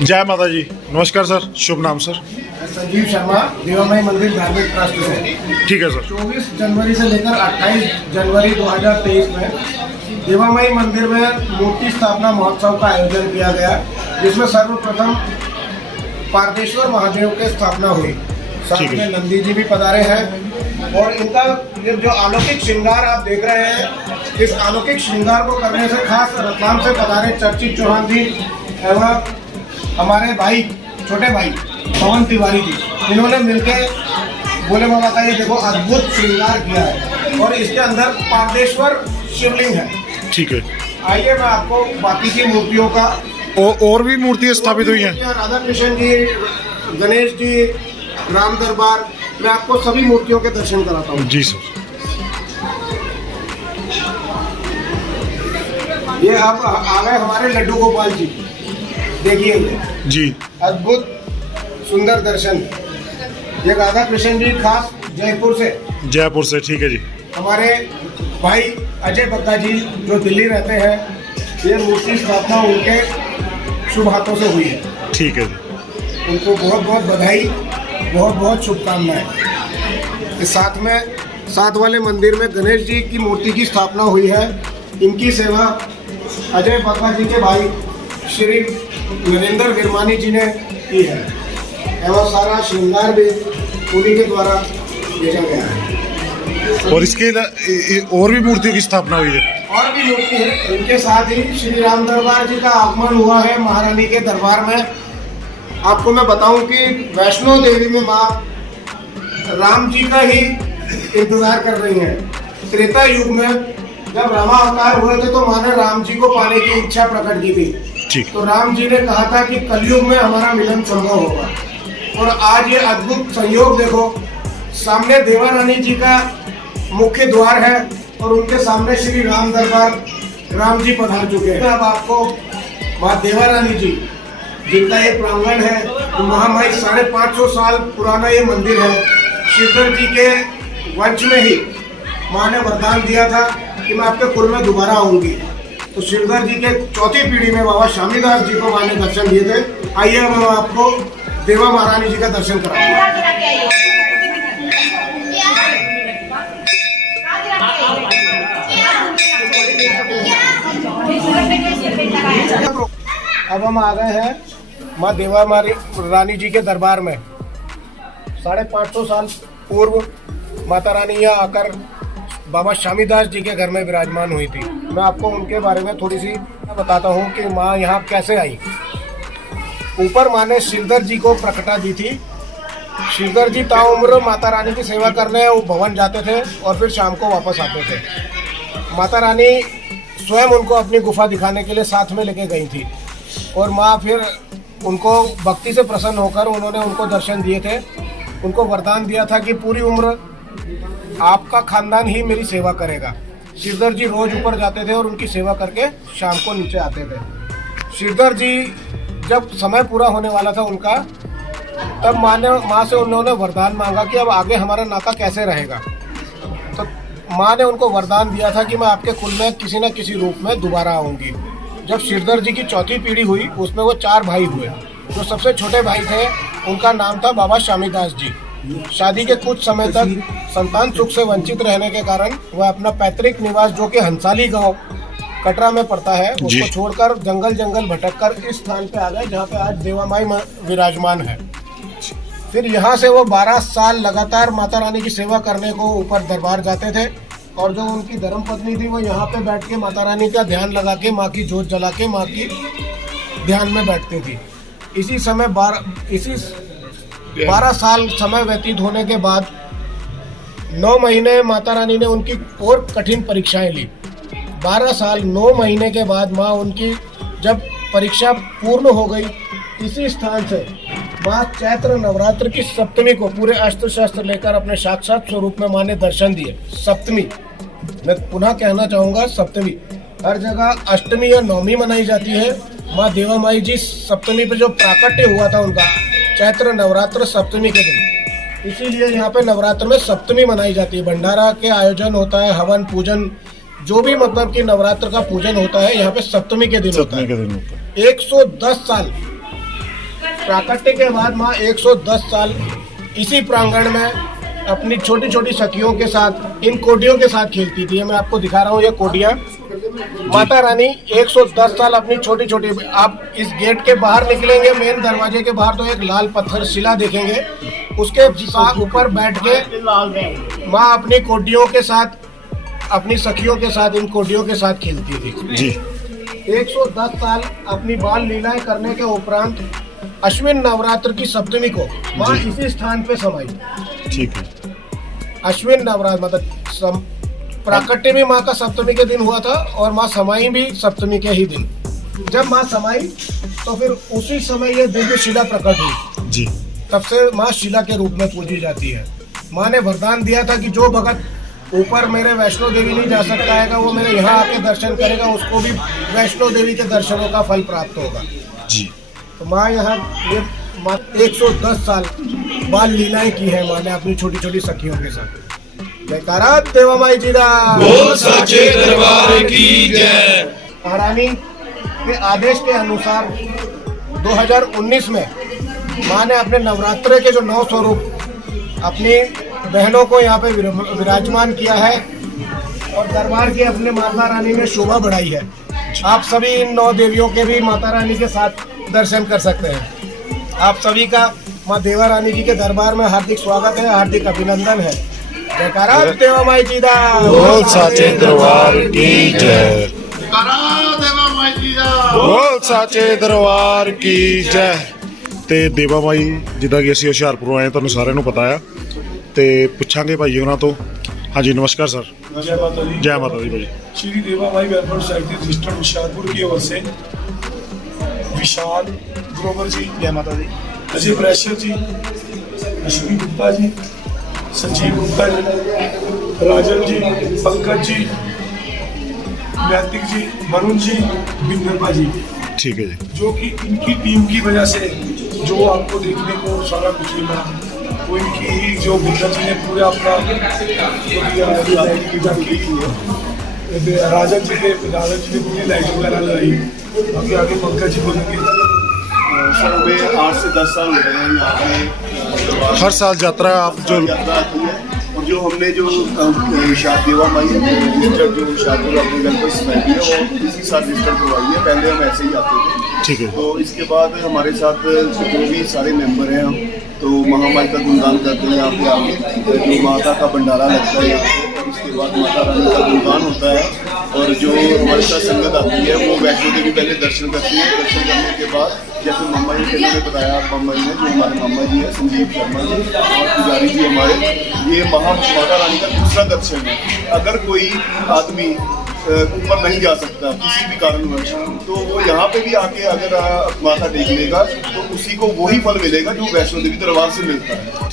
जय माता जी। नमस्कार सर, शुभ नाम सर? संजीव शर्मा, देवामाई मंदिर धार्मिक ट्रस्ट से। ठीक है सर। 24 जनवरी से लेकर 28 जनवरी 2023 में देवामाई मंदिर में मूर्ति स्थापना महोत्सव का आयोजन किया गया, जिसमें सर्वप्रथम पार्थेश्वर महादेव की स्थापना हुई। साथ में नंदी जी भी पधारे हैं और इनका ये जो अलौकिक श्रृंगार आप देख रहे हैं, इस अलौकिक श्रृंगार को करने से खास रतलाम से पधारे चर्चित चौहान जी एवं हमारे भाई, छोटे भाई पवन तिवारी जी, इन्होंने मिलकर भोले बाबा का ये देखो अद्भुत श्रृंगार किया है और इसके अंदर पार्थेश्वर शिवलिंग है। ठीक है, आइए मैं आपको बाकी की मूर्तियों का और भी मूर्तियाँ स्थापित हुई हैं। राधा कृष्ण जी, गणेश जी, राम दरबार, मैं आपको सभी मूर्तियों के दर्शन कराता हूँ। जी सर। ये आप आ गए हमारे लड्डू गोपाल जी, देखिए जी, अद्भुत सुंदर दर्शन। ये राधा कृष्ण जी खास जयपुर से। ठीक है जी। हमारे भाई अजय बग्गा जी जो दिल्ली रहते हैं, ये मूर्ति स्थापना उनके शुभ हाथों से हुई है। ठीक है जी। उनको बहुत बहुत बधाई, बहुत बहुत शुभकामनाएं। इस साथ वाले मंदिर में गणेश जी की मूर्ति की स्थापना हुई है। इनकी सेवा अजय बग्गा जी के भाई श्री नरेंद्र विरमानी जी ने की है एवं सारा श्रृंगार भी उन्हीं के द्वारा भेजा गया है। और इसके और भी मूर्तियों की स्थापना हुई है। और भी मूर्ति है। इनके साथ ही श्री राम दरबार जी का आगमन हुआ है महारानी के दरबार में। आपको मैं बताऊं कि वैष्णो देवी में माँ राम जी का ही इंतजार कर रही हैं। त्रेता युग में जब रामा अवतार हुए थे तो माँ ने राम जी को पाने की इच्छा प्रकट की थी। तो राम जी ने कहा था कि कलयुग में हमारा मिलन संभव होगा, और आज ये अद्भुत संयोग देखो, सामने देवा रानी जी का मुख्य द्वार है और उनके सामने श्री राम दरबार राम जी पधार चुके हैं। अब आपको माँ देवा रानी जी, जिनका एक प्रांगण है, महामाई 550 साल पुराना ये मंदिर है। श्रीधर जी के वंश में ही माँ ने वरदान दिया था कि मैं आपके कुल में दोबारा आऊंगी। तो श्रीधर जी के चौथी पीढ़ी में बाबा शामीदास जी को माँ ने दर्शन दिए थे। आइए अब मैं आपको देवा महारानी जी का दर्शन कराऊंगा। अब हम आ गए हैं माँ देवा रानी जी के दरबार में। 550 साल पूर्व माता रानी यहाँ आकर बाबा शामीदास जी के घर में विराजमान हुई थी। मैं आपको उनके बारे में थोड़ी सी बताता हूँ कि माँ यहाँ कैसे आई। ऊपर माँ ने श्रीधर जी को प्रकटा दी थी। श्रीधर जी ताउम्र माता रानी की सेवा करने वो भवन जाते थे और फिर शाम को वापस आते थे। माता रानी स्वयं उनको अपनी गुफा दिखाने के लिए साथ में लेके गई थी और माँ फिर उनको भक्ति से प्रसन्न होकर उन्होंने उनको दर्शन दिए थे। उनको वरदान दिया था कि पूरी उम्र आपका खानदान ही मेरी सेवा करेगा। श्रीधर जी रोज ऊपर जाते थे और उनकी सेवा करके शाम को नीचे आते थे। श्रीधर जी जब समय पूरा होने वाला था उनका, तब माँ से उन्होंने वरदान मांगा कि अब आगे हमारा नाता कैसे रहेगा। तो माँ ने उनको वरदान दिया था कि मैं आपके कुल में किसी न किसी रूप में दोबारा आऊँगी। जब श्रीधर जी की चौथी पीढ़ी हुई, उसमें वो 4 भाई हुए। जो सबसे छोटे भाई थे उनका नाम था बाबा शामीदास जी। शादी के कुछ समय तक संतान सुख से वंचित रहने के कारण वह अपना पैतृक निवास, जो कि हंसाली गांव कटरा में पड़ता है, उसको छोड़कर जंगल भटककर इस स्थान पे आ गए जहाँ पे आज देवामाई विराजमान है। फिर यहाँ से वो 12 साल लगातार माता रानी की सेवा करने को ऊपर दरबार जाते थे और जो उनकी धर्मपत्नी थी वो यहाँ पे बैठ के माता रानी का ध्यान लगा के, माँ की जोत जला के माँ की ध्यान में बैठती थी। इसी समय 12 साल समय व्यतीत होने के बाद 9 महीने माता रानी ने उनकी और कठिन परीक्षाएं ली। 12 साल 9 महीने के बाद माँ उनकी जब परीक्षा पूर्ण हो गई, इसी स्थान से माँ चैत्र नवरात्र की सप्तमी को पूरे अस्त्र शस्त्र लेकर अपने साक्षात स्वरूप में माँ ने दर्शन दिए। सप्तमी, मैं पुनः कहना चाहूँगा, सप्तमी। हर जगह अष्टमी या नवमी मनाई जाती है। माँ देवामाई जी सप्तमी पे जो प्राकट्य हुआ था उनका, चैत्र नवरात्र सप्तमी के दिन, इसीलिए यहाँ पे नवरात्र में सप्तमी मनाई जाती है। भंडारा के आयोजन होता है, हवन पूजन, जो भी मतलब कि नवरात्र का पूजन होता है यहाँ पे सप्तमी के दिन होता है। 110 साल प्राकट्य के बाद माँ 110 साल इसी प्रांगण में अपनी छोटी छोटी सखियों के साथ, इन कोडियों के साथ खेलती थी। मैं आपको दिखा रहा हूँ ये कोडियाँ। माता रानी 110 साल अपनी छोटी छोटी, आप इस गेट के बाहर निकलेंगे मेन दरवाजे के बाहर तो एक लाल पत्थर शिला देखेंगे, उसके साथ ऊपर बैठ के माँ अपनी कोडियों के साथ, अपनी सखियों के साथ, इन कोडियों के साथ खेलती थी जी। 110 साल अपनी बाल लीलाएं करने के उपरांत अश्विन नवरात्र की सप्तमी को माँ इसी स्थान पे समाई। ठीक है। अश्विन नवरात्र मतलब प्राकट्य भी माँ का सप्तमी के दिन हुआ था और माँ समाई भी सप्तमी के ही दिन। जब माँ समाई तो फिर उसी समय ये दिव्य शिला प्रकट हुई जी। तब से माँ शिला के रूप में पूजी जाती है। माँ ने वरदान दिया था कि जो भगत ऊपर मेरे वैष्णो देवी नहीं जा सकता है वो मेरे यहाँ आके दर्शन करेगा, उसको भी वैष्णो देवी के दर्शनों का फल प्राप्त होगा। जी। तो माँ यहाँ ये 110 साल बाल लीलाएं की है माँ ने अपनी छोटी छोटी सखियों के साथ। जयकारा देवा माई जी दा, बोल साचे दरबार की जय। महारानी के आदेश के अनुसार 2019 में माँ ने अपने नवरात्र के जो 9 स्वरूप अपनी बहनों को यहाँ पे विराजमान किया है और दरबार की अपने माता रानी ने शोभा बढ़ाई है। आप सभी इन 9 देवियों के भी माता रानी के साथ दर्शन कर सकते हैं। आप सभी का माँ देवा रानी जी के दरबार में हार्दिक स्वागत है, हार्दिक अभिनंदन है। जयकारा देवा माई जी दा, बोल साचे दरबार की जय। बोल साचे दरबार की जय। ਤੇ ਦੇਵਾ ਮਾਈ ਜਿੱਦਾਂ ਕਿ ਅਸੀਂ ਹੁਸ਼ਿਆਰਪੁਰੋਂ ਆਏ ਤੁਹਾਨੂੰ ਸਾਰਿਆਂ ਨੂੰ ਪਤਾ ਆ ਤੇ ਪੁੱਛਾਂਗੇ ਭਾਈ ਉਹਨਾਂ ਤੋਂ। ਹਾਂਜੀ नमस्कार सर। जय माता दी। जय माता दी भाई। श्री देवा माई वेलफेयर सोसाइटी रजिस्टर्ड होशियारपुर की ओर से विशाल ग्रोवर जी, जय माता दी, अजय प्रेशर जी, अश्विनी गुप्ता जी, संजीव गुप्ता जी, राजन जी, पंकज जी, नैतिक जी, वरुण जी, बिंदरपा जी, ठीक है जी। जो कि इनकी टीम की वजह से जो आपको देखने को सारा कुछ मिला वो इनकी ही जो बिंदर जी ने पूरे अपना राजन जी ने पूरी लाइट वगैरह लगाई। अभी आगे पंकज जी बोलेंगे। सर हमें 8 से 10 साल हो गए हैं यहाँ पे हर साल यात्रा आप जो यात्रा आती है और जो हमने जो देवा माई रजिस्टर्ड जो शाहपुर अपने वेलफेयर सोसाइटी है वो इसी साल रजिस्टर करवाई है। पहले हम ऐसे ही आते थे, ठीक है। तो इसके बाद हमारे साथ जो भी सारे मेंबर हैं हम तो महामाई का गुणगान करते हैं। यहाँ पे आके जो माता का भंडारा लगता है यहाँ पे, और उसके बाद माता रानी का गुणगान होता है और जो हमारे साथ संगत आती है वो वैष्णो देवी पहले दर्शन करती है। दर्शन करने के बाद जैसे मामा जी ने बताया, मामा जी ने जो हमारे मामा जी हैं संजीव शर्मा जी और पुजारी जी हमारे, ये माता रानी का दूसरा दर्शन है। अगर कोई आदमी ऊपर नहीं जा सकता किसी भी कारणवश तो वो यहाँ पे भी आके अगर माथा टेक लेगा तो उसी को वही फल मिलेगा जो वैष्णो देवी दरबार से मिलता है।